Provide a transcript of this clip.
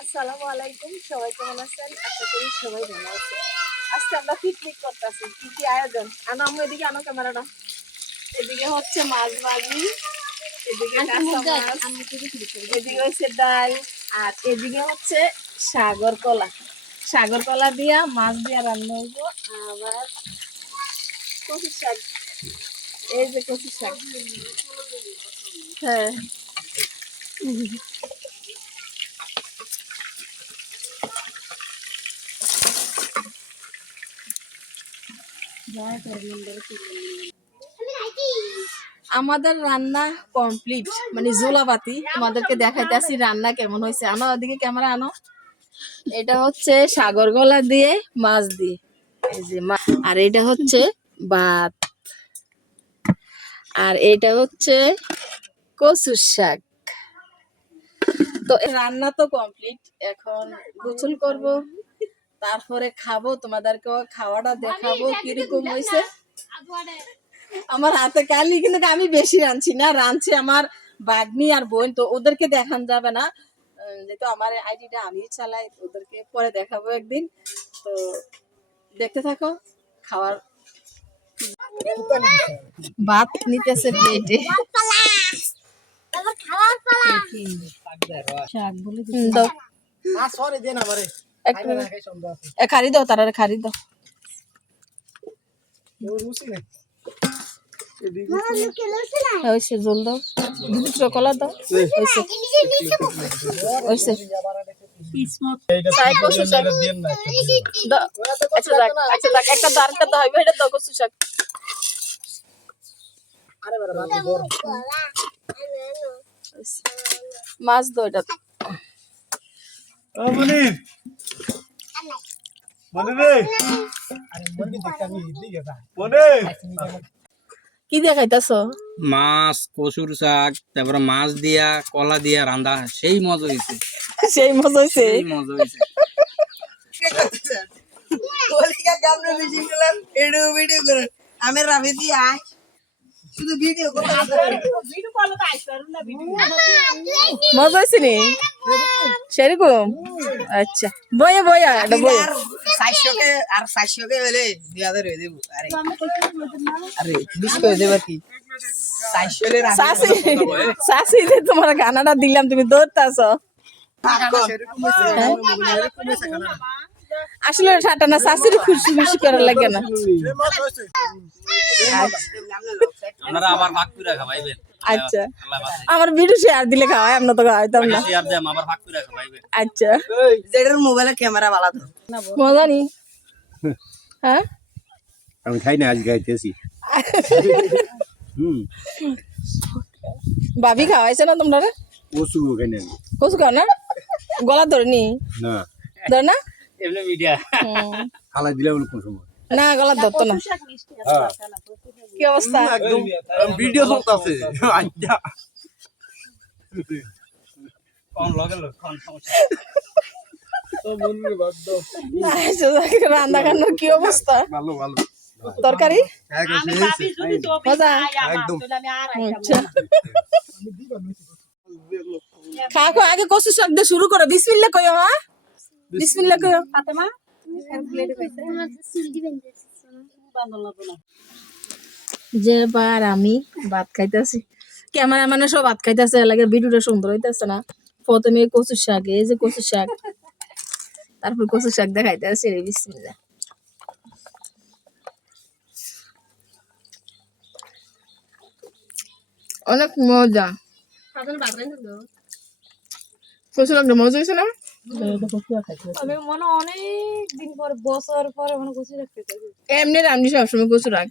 আসসালামু আলাইকুম, সবাই কেমন আছেন? আশা করি সবাই ভালো আছে। আজকে আমরা পিকনিক করতেছি। কি কি আয়োজন? আনো আমরা এদিকে, আনো ক্যামেরাটা। এদিকে হচ্ছে মাছ ভাজি, এদিকে কাঁচা মাছ, এদিকে হচ্ছে ডাল, আর এদিকে হচ্ছে সাগর কলা। সাগর কলা দিয়া মাছ দিয়া রান্না হইব। আবার কচু শাক, এই যে কচু শাক। হ্যাঁ, আমাদের রান্না কমপ্লিট, মানে জোলাপাতি। তোমাদেরকে দেখাইতেছি রান্না কেমন হয়েছে। আনো ওদিকে ক্যামেরা, আনো। এটা হচ্ছে সাগর গলা দিয়ে মাছ দিয়ে, এই যে আর এটা হচ্ছে ভাত, আর এটা হচ্ছে কচুর শাক। তো রান্না তো কমপ্লিট, এখন গোসল করব, তারপরে খাবো, তোমাদেরকেও খাওয়াটা দেখাবো কিরকম হয়েছে। আমার হাতে কালি, কিন্তু আমি বেশি রাঁধছি না, রাঁধছি আমার বাগনি আর বোন, তো ওদেরকে দেখান যাবে না, যেহেতু আমার আইডিটা আমি চালাই, ওদেরকে পরে দেখাবো একদিন। তো দেখতে থাকো। খাওয়ার ভাত নিতেছে প্লেটে, খারি দাও, তারা খারি দাও। জল দাও, কলা দাও, মাছ দাও এটা। কি দেখাইতেছ? মাছ, কচুর শাক, তারপরে মাছ দিয়া কলা দিয়া রান্দা, সেই মজা হয়েছে, সেই মজা হয়েছে, সেই মজা হয়েছে। আমি রাবি দিয়া শুধু ভিডিও মজা হয়েছে নি সেরকম? আচ্ছা, বইয়া বইয়া আর 400 কে হলে 2000 হয়ে দেবো। আরে আরে 20 করে দেব কি? 400 শাশি তোমার গানাটা দিলাম, তুমি দৌড়তাছো। আসলে ঠাটা না, শাশির খুশি খুশি করার লাগে না। আমরা আবার ভাগ করে খাওয়াইবেন। আচ্ছা, আমার ভিডিও শেয়ার দিলে খাওয়াই, আমরা তো খাওয়াইতাম না। শেয়ার দেম, আবার ভাগ করে খাওয়াইবেন। আচ্ছা, যেটার মোবাইলের ক্যামেরা ভালো তো মজা নি? হ্যাঁ, আমি খাই না, আজ খাইতেছি। ভাবি খাওয়াইছে না তোমরা? কচু খাই না, কচু খাও না? গলা ধরে নি? না ধরে না? এমনি মিডিয়া হালাই দিলে কোন সময় না, গলা ধরতো না। কি অবস্থা? একদম ভিডিও চলতেছে। আচ্ছা, কোন লগে লোক কোন সমস্যা? রান্না খান্নার কি অবস্থা? ভালো ভালো। তরকারি খা খা, আগে কচু শাক দিয়ে শুরু করো। বিসমিল্লা কইও, মা বিসমিল্লা কইও। ফাতেমা যে বার আমি ভাত খাইতেছি, ক্যামেরাম্যানে সব ভাত খাইতেছে, লাগে ভিডিওটা সুন্দর হইতেছে না। প্রথমে কচু শাক, এই যে কচু শাক, তারপর কচু শাক দেখাইতেছে। বিসমিল্লা। অনেক মজা, কচু শাকটা মজা হয়েছে না? এমনি রান্নি সবসময় কচু শাক।